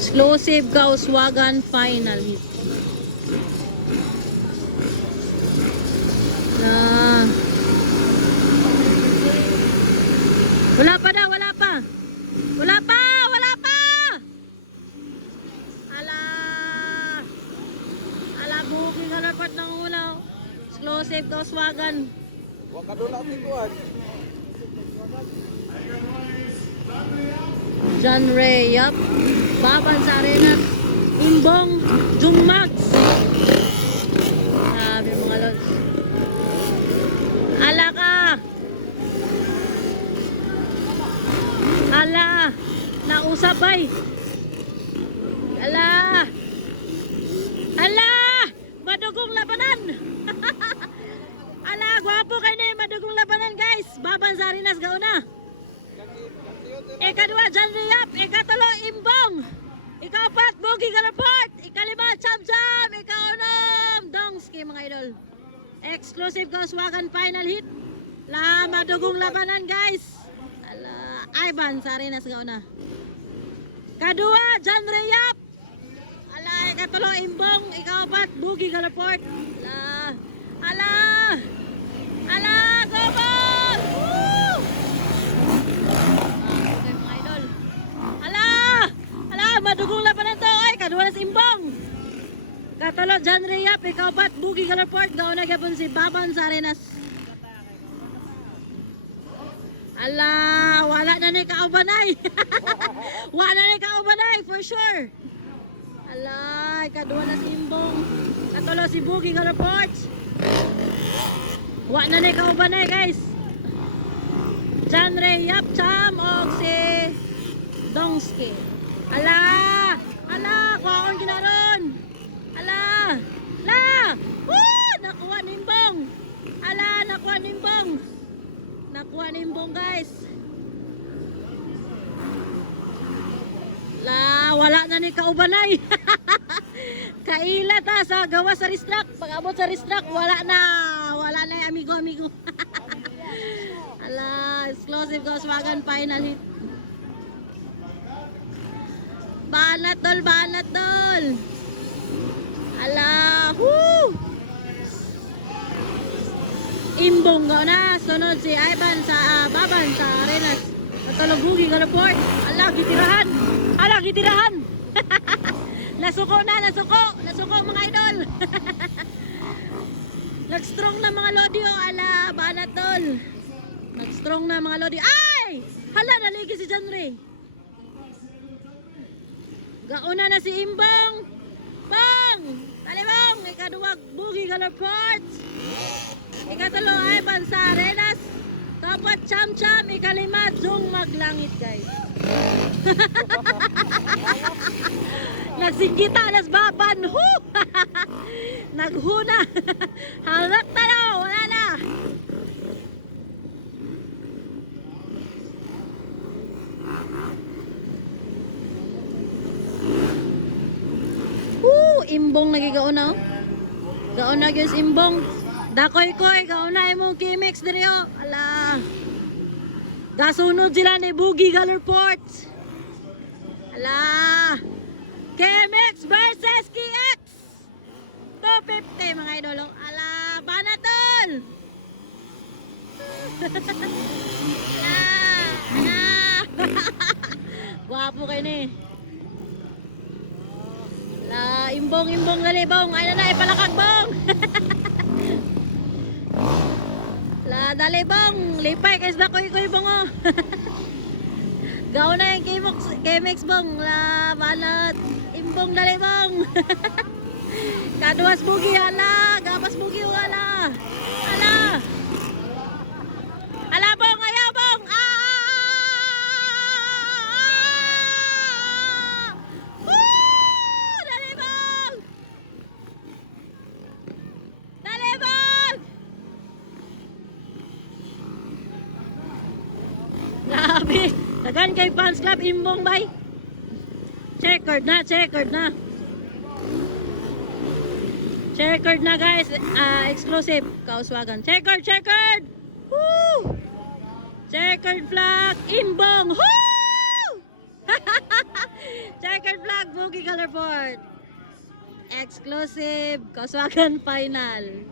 Exclusive Kauswagan final hit. Wala pa daw, wala pa. Wala pa, wala pa. Ala. Ala, booking halapat ng ulaw. Exclusive Kauswagan. Huwag ka doon natin kuhan. John Ray, yup. Baban sa Arenas. Imbong, Jungmax. Sabi mga lods. Ala ka. Ala. Nausap ay. Ala. Ala. Madugong labanan. Ala, gwapo kayo na yung madugong labanan guys. Baban sa Arenas, gauna. Ikadua, John Riap. Ikatulo, Imbong. Ikapat, Bogi Galaport. Ikalima, Cham Cham. Ikaunom, Dongski mga idol. Exclusive Kauswagan final hit. La, madugong labanan guys. Ala, Ivan sa Arenas gauna. Kadua, John Riap. Ala, ikatulo, Imbong. Ikapat, Bogi Galaport. Ala, ala. Ala, go ball! Woo! Okay mga idol. Ala! Ala, madugong labanan to. Ay, kadua na si Imbong. Katalo, John Riap, ikapat, Bogi Galaport. Gauna gapon si Baban sa Arenas. Ala, wala na ni kaubanay. Wala na ni kaubanay, for sure. Ala, kadua na si Imbong. Katalo si Bogi Galaport. Wa na ni kaubanay guys. John Riap, Cham, o si Dongski. Ala! Ala! Kuhaon ginaron! Ala! La! Woo! Nakuha nimbong! Ala! Nakuha nimbong! Nakuha nimbong guys! La! Wala na ni kaubanay! Kailat ha sa gawa sa restrak. Pag abot sa restrak, wala na! Wala na yung amigo-amigo. Ala! Exclusive Kauswagan final hit. Banat dol, banat dol. Ala, woo! Imbong na, sunod si Ivan sa Baban sa Arenas. Natulog Bogi Galaport. Ala, gitirahan. Ala, gitirahan. Nasuko na, nasuko. Nasuko mga idol. Nag-strong na mga lodi o. Ala, banat dol. Nag-strong na mga lodi. Ay! Hala, naligi si John Ray. Gauna na si Imbong. Bang! Talibang! Ikaduwag Bogi Galaport. Ikatulo Ivan sa Arenas. Kapat Cham Cham. Ikalima Jung Maglangit guys. Nagsinggita nas Baban. Naghuna. Halak na daw. Wala na. Imbong nagigauna. Gauna gyud Imbong. Dakoy koy gauna imong Kimex diri o. Ala. Gasunod sila ni Bogi Galaport. Ala. Kimex versus KX. 250 mga idolo. Ala, banatol. Ala. Ala. Guwapo kayo ni. La, Imbong, Imbong dali bong. Ay na ipalakag bong. La, dali bong. Lipay kay sa koy bong oh. Gaw na yung Kimex bong. La, balat. Imbong dali bong. Kaduas Bogi ala. Gapas Bogi ala. Ala. Ala bong, ayaw bong. Grabe. Tagan kay fans club Imbong bay. Checkered na, checkered na. Checkered na guys. Exclusive Kauswagan. Checkered, checkered. Woo! Checkered flag Imbong. Woo! Checkered flag Bogey Color Port. Exclusive Kaswagan Final.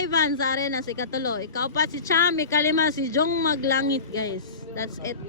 Ivan sa arena si Katulo. Ikaw pa si Cham, ikalima si Jong Maglangit, guys. That's it.